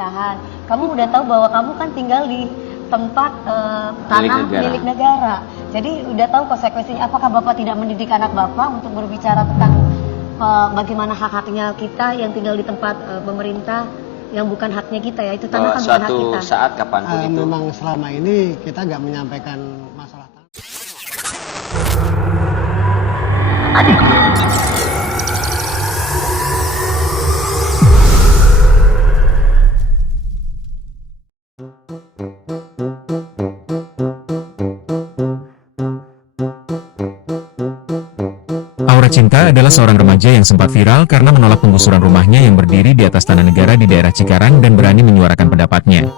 pemerintahan. Kamu udah tahu bahwa kamu kan tinggal di tempat tanah milik negara. Jadi udah tahu konsekuensinya. Apakah Bapak tidak mendidik anak Bapak untuk berbicara tentang bagaimana hak-haknya kita yang tinggal di tempat pemerintah yang bukan haknya kita ya? Itu tanah kan bukan hak kita. Suatu saat kapanpun itu. Memang selama ini kita nggak menyampaikan masalah tanah. Aura Cinta adalah seorang remaja yang sempat viral karena menolak penggusuran rumahnya yang berdiri di atas tanah negara di daerah Cikarang dan berani menyuarakan pendapatnya.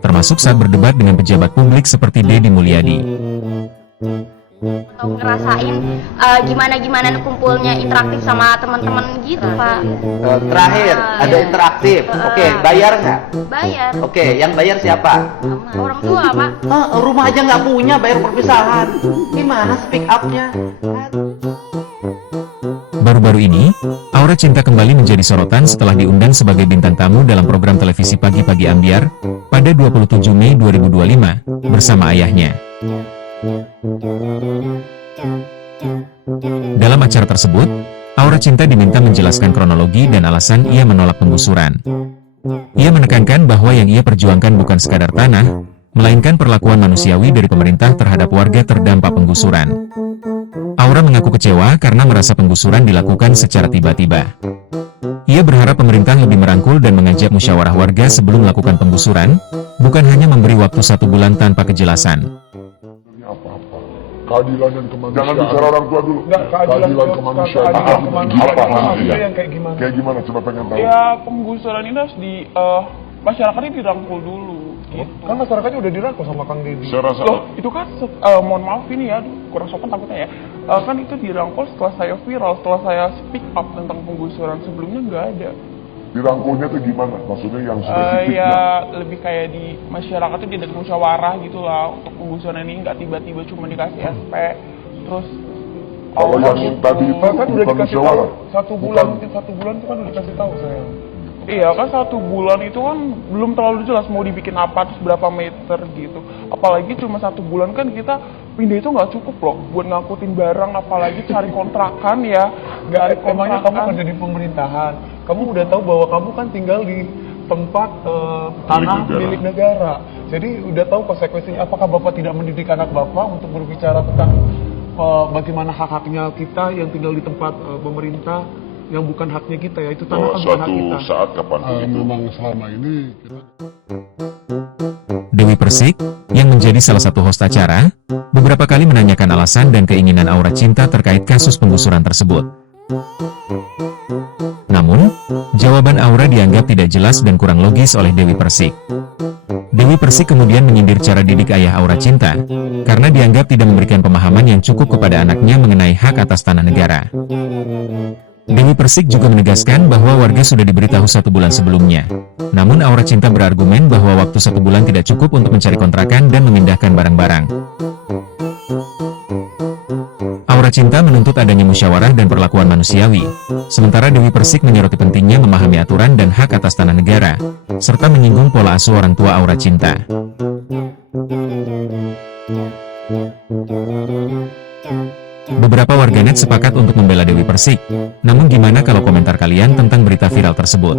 Termasuk saat berdebat dengan pejabat publik seperti Deddy Mulyadi. Untuk ngerasain gimana kumpulnya interaktif sama teman-teman gitu, Pak. Terakhir, ada interaktif. Oke, bayar nggak? Bayar. Oke, yang bayar siapa? Orang tua, Pak. Rumah aja nggak punya, bayar perpisahan. Gimana speak up-nya? Baru-baru ini, Aura Cinta kembali menjadi sorotan setelah diundang sebagai bintang tamu dalam program televisi Pagi-Pagi Ambyar pada 27 Mei 2025 bersama ayahnya. Dalam acara tersebut, Aura Cinta diminta menjelaskan kronologi dan alasan ia menolak penggusuran. Ia menekankan bahwa yang ia perjuangkan bukan sekadar tanah, melainkan perlakuan manusiawi dari pemerintah terhadap warga terdampak penggusuran. Aura mengaku kecewa karena merasa penggusuran dilakukan secara tiba-tiba. Ia berharap pemerintah lebih merangkul dan mengajak musyawarah warga sebelum melakukan penggusuran, bukan hanya memberi waktu 1 bulan tanpa kejelasan. Keadilan dan kemanusiaan. Jangan bicara orang tua dulu. Enggak, keadilan kemanusiaan. Apa maksudnya? yang kayak gimana? Kayak gimana? Coba pengen tahu. Ya, penggusuran ini harus masyarakatnya dirangkul dulu. Gitu. Kan masyarakatnya udah dirangkul sama Kang Deddy. Saya rasa Loh, itu kan mohon maaf ini ya, kurang sopan takutnya ya. Kan itu dirangkul setelah saya viral, setelah saya speak up tentang penggusuran. Sebelumnya nggak ada. dirangkulnya tuh gimana? Maksudnya yang spesifik ya lebih kayak di masyarakat tuh tidak musyawarah gitu lah untuk penggusuran ini, nggak tiba-tiba cuma dikasih SP terus kalau yang tadi itu kan udah bukan dikasih tahu musyawarah. satu bulan itu kan udah dikasih tahu saya. Iya kan 1 bulan itu kan belum terlalu jelas mau dibikin apa terus berapa meter gitu. Apalagi cuma 1 bulan kan kita pindah itu nggak cukup loh buat ngangkutin barang, apalagi cari kontrakan ya. Nggak, emangnya kamu kerja di pemerintahan. Kamu udah tahu bahwa kamu kan tinggal di tempat tanah milik negara. Jadi udah tahu konsekuensinya. Apakah Bapak tidak mendidik anak Bapak untuk berbicara tentang bagaimana hak-haknya kita yang tinggal di tempat pemerintah yang bukan haknya kita ya, itu tanah kan bukan hak kita. Suatu saat kapan itu Memang selama ini kita... Dewi Persik, yang menjadi salah satu host acara, beberapa kali menanyakan alasan dan keinginan Aura Cinta terkait kasus penggusuran tersebut. Namun, jawaban Aura dianggap tidak jelas dan kurang logis oleh Dewi Persik. Dewi Persik kemudian menyindir cara didik ayah Aura Cinta, karena dianggap tidak memberikan pemahaman yang cukup kepada anaknya mengenai hak atas tanah negara. Dewi Persik juga menegaskan bahwa warga sudah diberitahu 1 bulan sebelumnya. Namun Aura Cinta berargumen bahwa waktu 1 bulan tidak cukup untuk mencari kontrakan dan memindahkan barang-barang. Aura Cinta menuntut adanya musyawarah dan perlakuan manusiawi. Sementara Dewi Persik menyoroti pentingnya memahami aturan dan hak atas tanah negara, serta menyinggung pola asuh orang tua Aura Cinta. Beberapa warganet sepakat untuk membela Dewi Persik. Namun gimana kalau komentar kalian tentang berita viral tersebut?